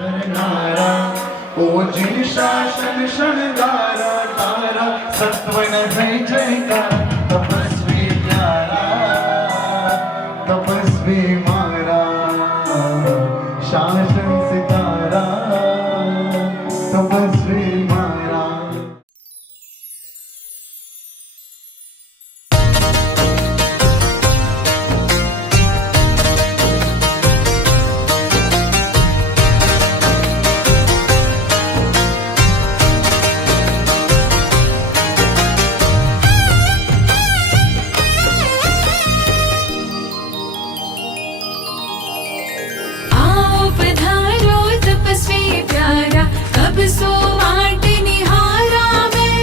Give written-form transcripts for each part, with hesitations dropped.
करनारा ओजिल शासन शृंगारा तारा सत्वन जय जयकार तपस्वी प्यारा तपस्वी मारा शासन सितारा तपस्वी मारा। सो आट निहारा मैं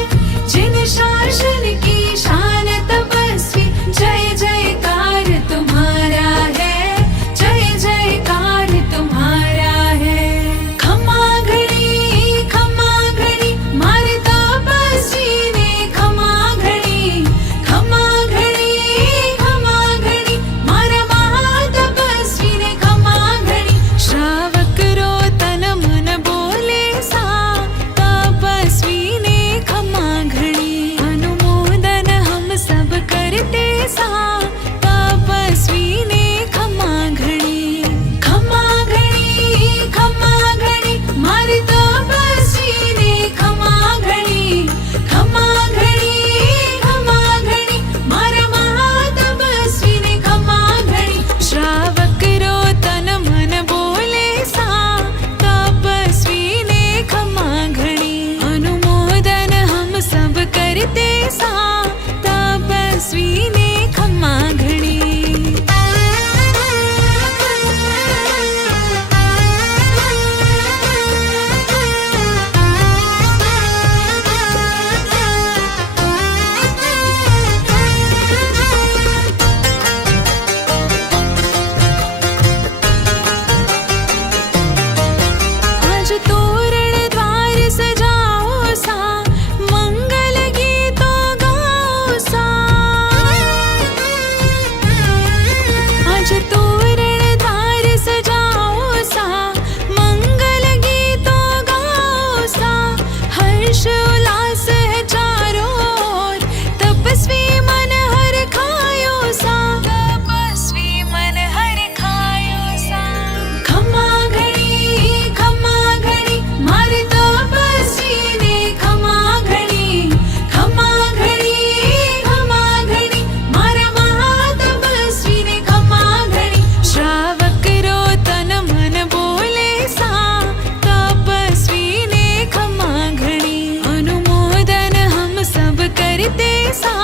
जिन शासन की शान तपस्वी जय जयकार तुम्हारा है जय जयकार तुम्हारा है। खमा घड़ी मारे तपस्वी ने खमा घड़ी मारा महातपस्वी ने खमा घड़ी। श्रावक रो तन मन बोले सा तपस्वी ने खमा घड़ी अनुमोदन हम सब करते सा तपस्वी ने खमा घड़ी। खमा घड़ी मारे तपस्वी ने खमा घड़ी मारा महातपस्वी ने खमा घड़ी। श्रावक रो तन मन बोले सा तपस्वी ने खमा घड़ी अनुमोदन हम सब करते सा तपस्वी ने खमा घड़ी। आज तोरण द्वार सजाओ सा मंगल गीतों गाओ सा। आज तोरण द्वार सजाओ सा मंगल गीतों गाओ सा। हर्ष उल्लास है चारों ओर तपस्वी मन हर खायो सा तपस्वी मन हर खायो सा। खमा घड़ी मारे तपस्वी ने खमा घड़ी मारा महातपस्वी ने खमा घड़ी। श्रावक रो तन मन बोले सा तपस्वी ने खमा घड़ी अनुमोदन हम सब करते सा